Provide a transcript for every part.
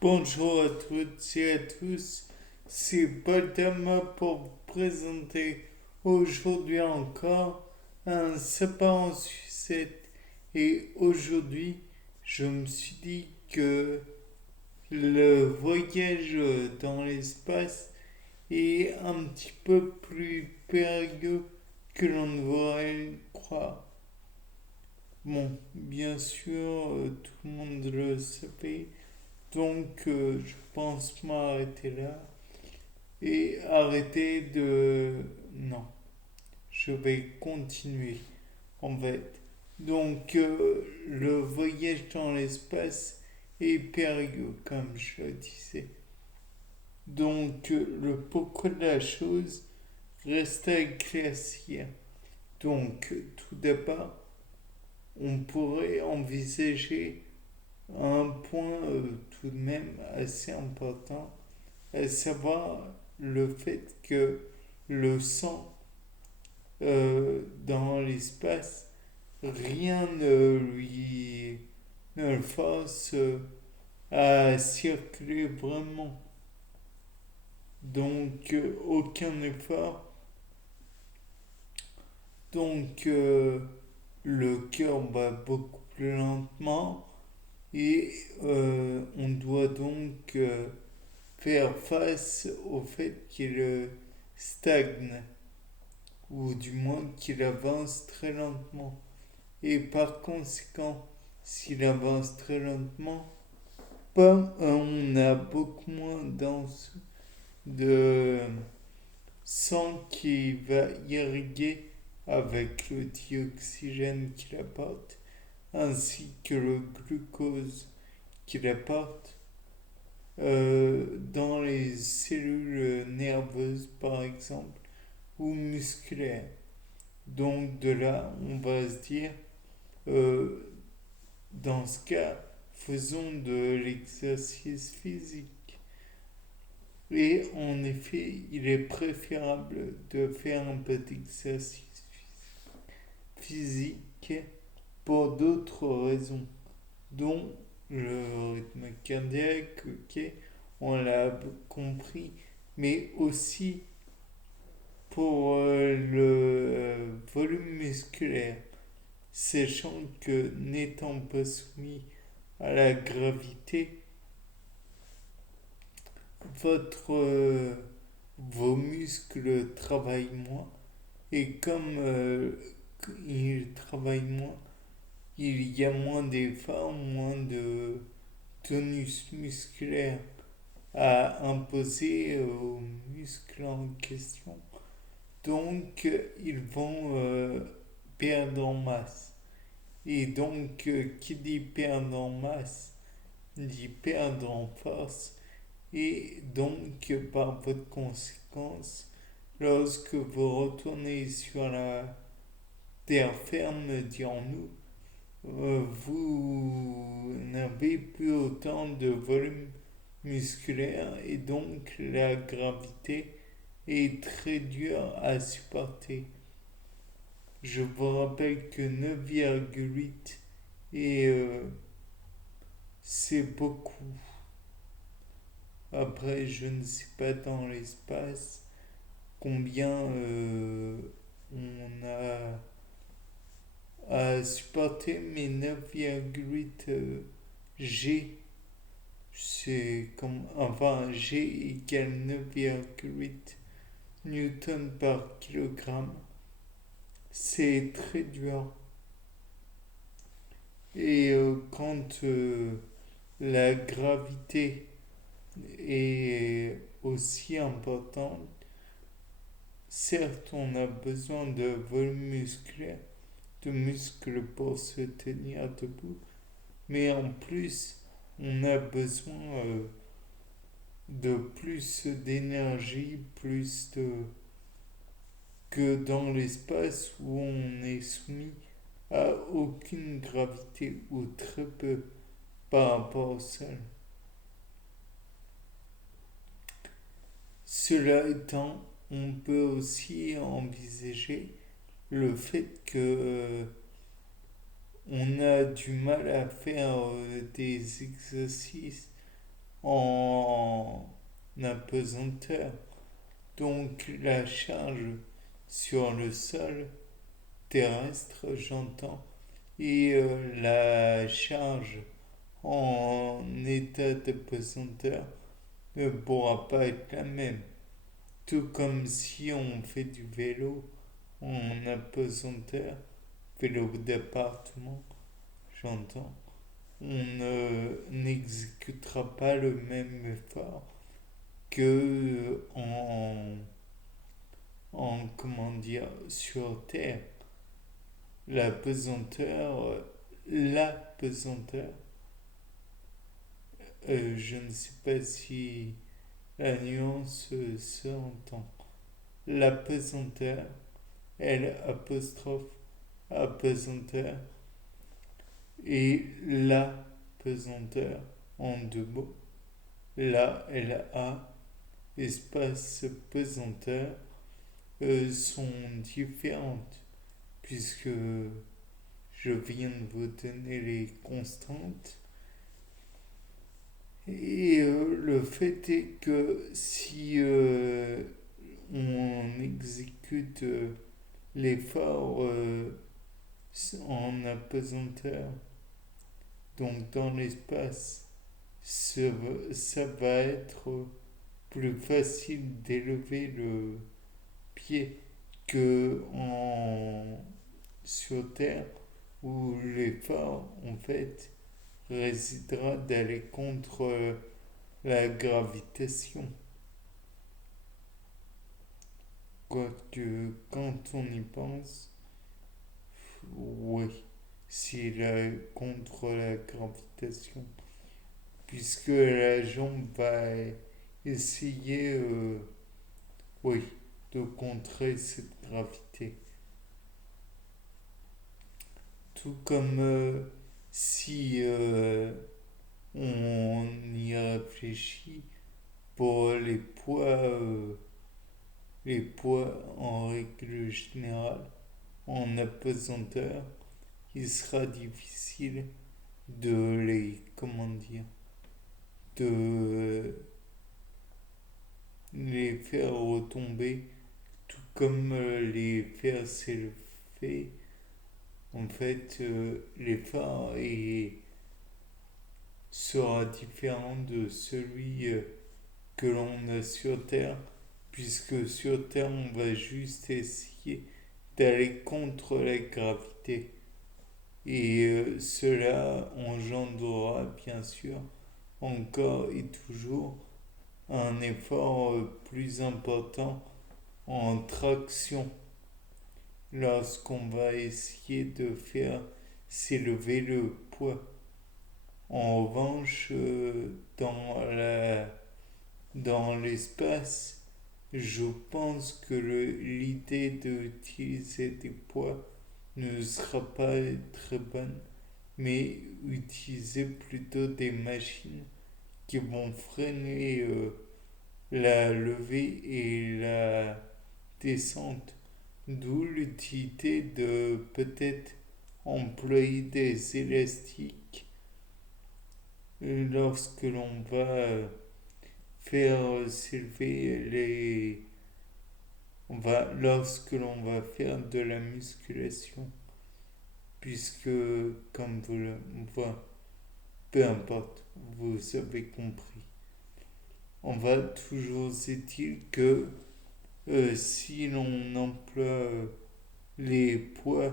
Bonjour à toutes et à tous, c'est Paul pour vous présenter aujourd'hui encore un sapin en sucette. Et aujourd'hui, je me suis dit que le voyage dans l'espace est un petit peu plus périlleux que l'on ne voudrait le croire. Bon, bien sûr, tout le monde le savait, donc je pense m'arrêter là et arrêter de... Non, je vais continuer en fait. Donc le voyage dans l'espace est périlleux comme je le disais. Donc le pourquoi de la chose reste à éclaircir. Donc tout d'abord, on pourrait envisager un point tout de même assez important, à savoir le fait que le sang dans l'espace, rien ne le force à circuler vraiment. Donc aucun effort. Donc le cœur bat beaucoup plus lentement et on doit donc faire face au fait qu'il stagne ou du moins qu'il avance très lentement. Et par conséquent, s'il avance très lentement, on a beaucoup moins de sang qui va irriguer avec le dioxygène qu'il apporte, ainsi que le glucose qu'il apporte dans les cellules nerveuses, par exemple, ou musculaires. Donc de là, on va se dire, euh, dans ce cas, faisons de l'exercice physique. Et en effet, il est préférable de faire un peu d'exercice physique pour d'autres raisons, dont le rythme cardiaque, ok, on l'a compris, mais aussi pour le volume musculaire, sachant que n'étant pas soumis à la gravité, votre, vos muscles travaillent moins et comme ils travaillent moins, il y a moins d'efforts, moins de tonus musculaire à imposer aux muscles en question. Donc, ils vont perdre en masse. Et donc, qui dit perdre en masse, dit perdre en force. Et donc, par votre conséquence, lorsque vous retournez sur la terre ferme, dirons-nous, vous n'avez plus autant de volume musculaire et donc la gravité est très dure à supporter. Je vous rappelle que 9,8 et c'est beaucoup. Après, je ne sais pas dans l'espace combien on a à supporter, mais 9,8 G, c'est comme, enfin, G égale 9,8 newton par kilogramme. C'est très dur. Et quand la gravité est aussi importante, certes, on a besoin de volume musculaire, de muscles pour se tenir debout, mais en plus, on a besoin de plus d'énergie, plus de que dans l'espace où on est soumis à aucune gravité ou très peu par rapport au sol. Cela étant, on peut aussi envisager le fait que on a du mal à faire des exercices en apesanteur. Donc la charge sur le sol terrestre, j'entends, et la charge en état de pesanteur ne pourra pas être la même. Tout comme si on fait du vélo en apesanteur, vélo d'appartement, j'entends, n'exécutera pas le même effort que comment dire, sur Terre. La pesanteur, la pesanteur, je ne sais pas si la nuance se entend. La pesanteur, L apostrophe apesanteur, et la pesanteur en deux mots. La, L-A, espace pesanteur, sont différentes puisque je viens de vous donner les constantes. Et le fait est que si on exécute l'effort en apesanteur, donc dans l'espace, ça va être plus facile d'élever le pied que sur Terre où l'effort en fait résidera d'aller contre la gravitation. Quoique quand on y pense, oui, s'il est contre la gravitation, puisque la jambe va essayer, oui, de contrer cette gravité. Tout comme si on y réfléchit pour les poids en règle générale, en apesanteur, il sera difficile de les, comment dire, de les faire retomber, tout comme les faire s'élever. En fait, l'effort sera différent de celui que l'on a sur Terre, puisque sur Terre, on va juste essayer d'aller contre la gravité. Et cela engendrera bien sûr encore et toujours un effort plus important en traction lorsqu'on va essayer de faire s'élever le poids. En revanche, dans l'espace, je pense que l'idée d'utiliser des poids ne sera pas très bonne, mais utiliser plutôt des machines qui vont freiner la levée et la descente. D'où l'utilité de peut-être employer des élastiques lorsque l'on va faire s'élever lorsque l'on va faire de la musculation, puisque comme vous le voyez, peu importe, vous avez compris. On va toujours est-il que si l'on emploie les poids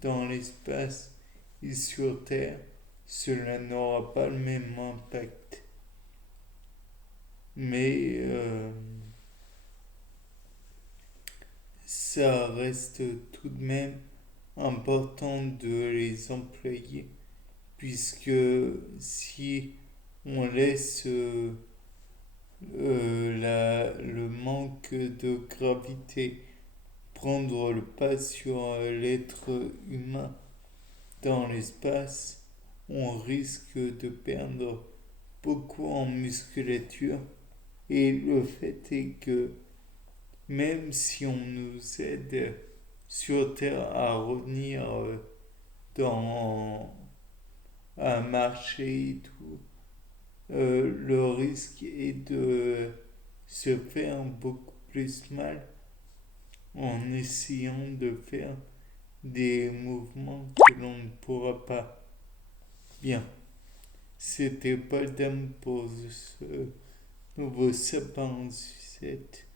dans l'espace et sur Terre, cela n'aura pas le même impact. Mais ça reste tout de même important de les employer, puisque si on laisse le manque de gravité prendre le pas sur l'être humain dans l'espace, on risque de perdre beaucoup en musculature. Et le fait est que même si on nous aide sur Terre à revenir à marcher et tout, le risque est de se faire beaucoup plus mal en essayant de faire des mouvements que l'on ne pourra pas. Bien, c'était pas d'âme pour ce nouveau sapin en sucette.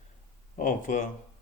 Au revoir.